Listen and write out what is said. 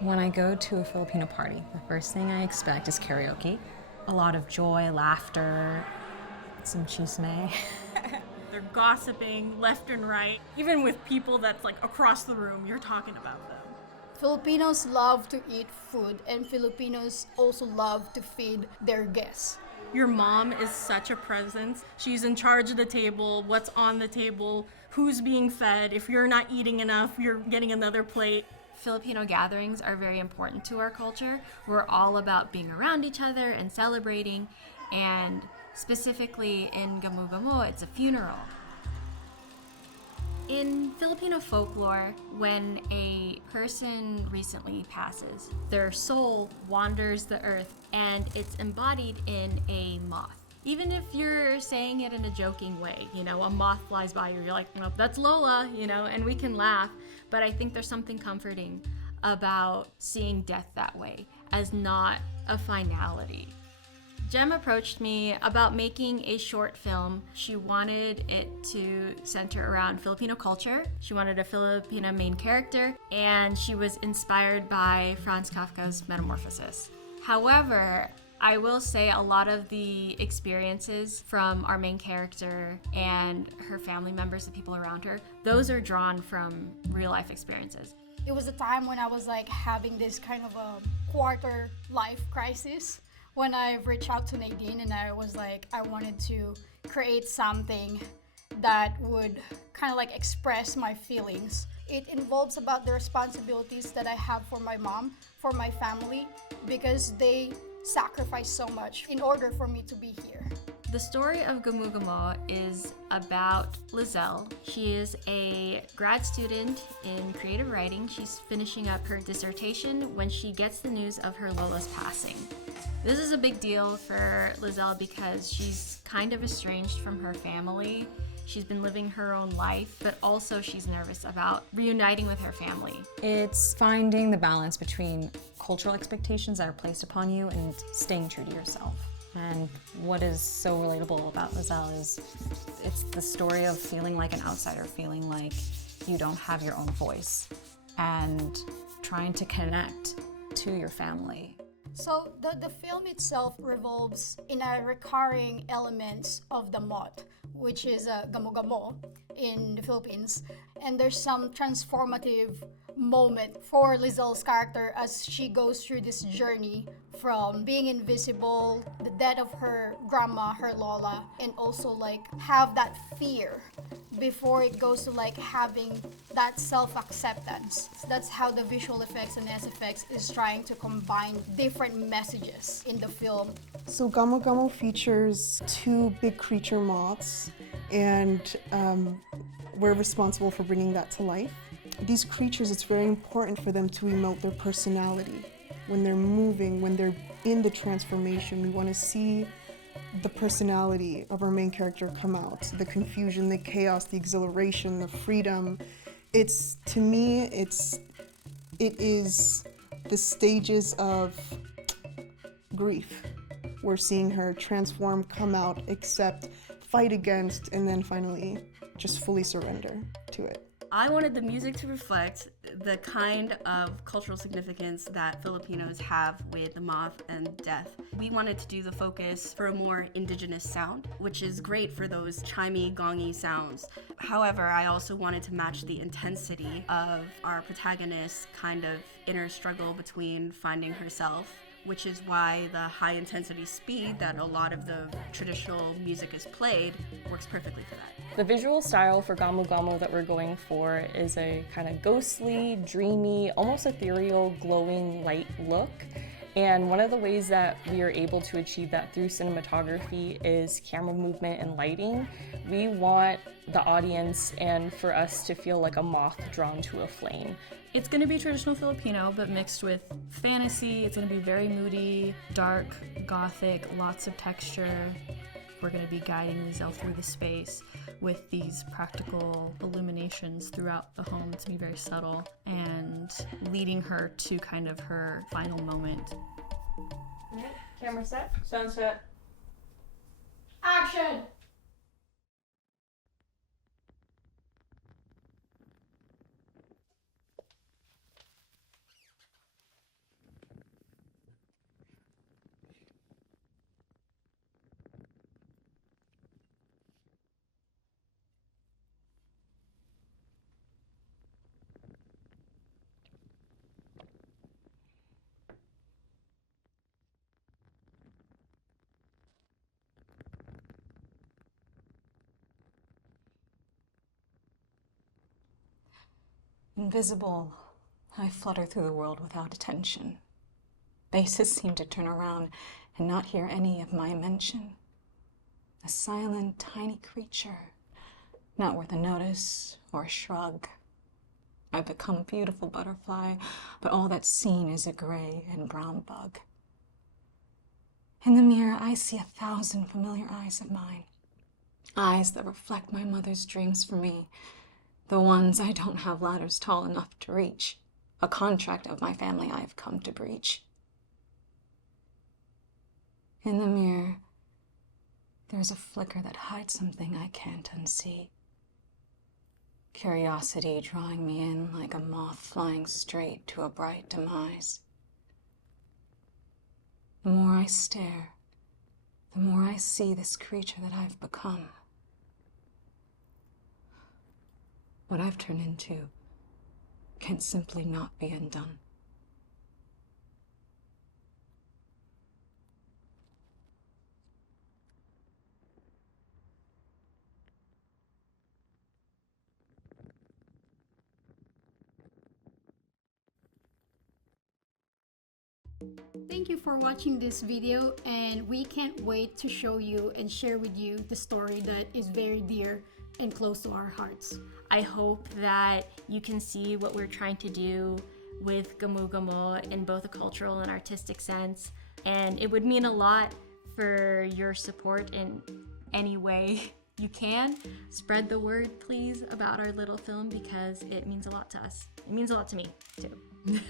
When I go to a Filipino party, the first thing I expect is karaoke. A lot of joy, laughter, some chisme. They're gossiping left and right. Even with people that's like across the room, you're talking about them. Filipinos love to eat food, and Filipinos also love to feed their guests. Your mom is such a presence. She's in charge of the table, what's on the table, who's being fed. If you're not eating enough, you're getting another plate. Filipino gatherings are very important to our culture. We're all about being around each other and celebrating, and specifically in Gamu-Gamo, it's a funeral. In Filipino folklore, when a person recently passes, their soul wanders the earth and it's embodied in a moth. Even if you're saying it in a joking way, a moth flies by you, you're like, well, that's Lola, and we can laugh. But I think there's something comforting about seeing death that way, as not a finality. Jem approached me about making a short film. She wanted it to center around Filipino culture. She wanted a Filipino main character, and she was inspired by Franz Kafka's Metamorphosis. However, I will say a lot of the experiences from our main character and her family members, the people around her, those are drawn from real life experiences. It was a time when I was like having this kind of a quarter life crisis when I reached out to Nadine and I was like, I wanted to create something that would kind of like express my feelings. It involves about the responsibilities that I have for my mom, for my family, because they sacrifice so much in order for me to be here. The story of Gamu-Gamo is about Lizelle. She is a grad student in creative writing. She's finishing up her dissertation when she gets the news of her Lola's passing. This is a big deal for Lizelle because she's kind of estranged from her family. She's been living her own life, but also she's nervous about reuniting with her family. It's finding the balance between cultural expectations that are placed upon you and staying true to yourself. And what is so relatable about Lizelle is it's the story of feeling like an outsider, feeling like you don't have your own voice, and trying to connect to your family. So the film itself revolves in a recurring elements of the moth, which is a Gamu-Gamo in the Philippines. And there's some transformative moment for Lizelle's character as she goes through this journey from being invisible, the death of her grandma, her Lola, and also like have that fear before it goes to like having that self-acceptance. So that's how the visual effects and SFX is trying to combine different messages in the film. So Gamu-Gamo features two big creature moths, and we're responsible for bringing that to life. These creatures, it's very important for them to emote their personality. When they're moving, when they're in the transformation, we want to see the personality of our main character come out. The confusion, the chaos, the exhilaration, the freedom. To me, it is the stages of grief. We're seeing her transform, come out, accept, fight against, and then finally just fully surrender to it. I wanted the music to reflect the kind of cultural significance that Filipinos have with the moth and death. We wanted to do the focus for a more indigenous sound, which is great for those chimey, gongy sounds. However, I also wanted to match the intensity of our protagonist's kind of inner struggle between finding herself, which is why the high intensity speed that a lot of the traditional music is played works perfectly for that. The visual style for Gamu-Gamo that we're going for is a kind of ghostly, dreamy, almost ethereal, glowing light look. And one of the ways that we are able to achieve that through cinematography is camera movement and lighting. We want the audience and for us to feel like a moth drawn to a flame. It's going to be traditional Filipino, but mixed with fantasy. It's going to be very moody, dark, gothic, lots of texture. We're going to be guiding Lizelle through the space with these practical illuminations throughout the home to be very subtle and leading her to kind of her final moment. Camera set, sound set. Action! Invisible, I flutter through the world without attention. Faces seem to turn around and not hear any of my mention. A silent, tiny creature, not worth a notice or a shrug. I've become a beautiful butterfly, but all that's seen is a gray and brown bug. In the mirror, I see 1,000 familiar eyes of mine. Eyes that reflect my mother's dreams for me, the ones I don't have ladders tall enough to reach, a contract of my family I have come to breach. In the mirror, there's a flicker that hides something I can't unsee. Curiosity drawing me in like a moth flying straight to a bright demise. The more I stare, the more I see this creature that I've become. What I've turned into can simply not be undone. Thank you for watching this video, and we can't wait to show you and share with you the story that is very dear and close to our hearts. I hope that you can see what we're trying to do with Gamu-Gamo in both a cultural and artistic sense, and it would mean a lot for your support in any way you can. Spread the word, please, about our little film, because it means a lot to us. It means a lot to me, too.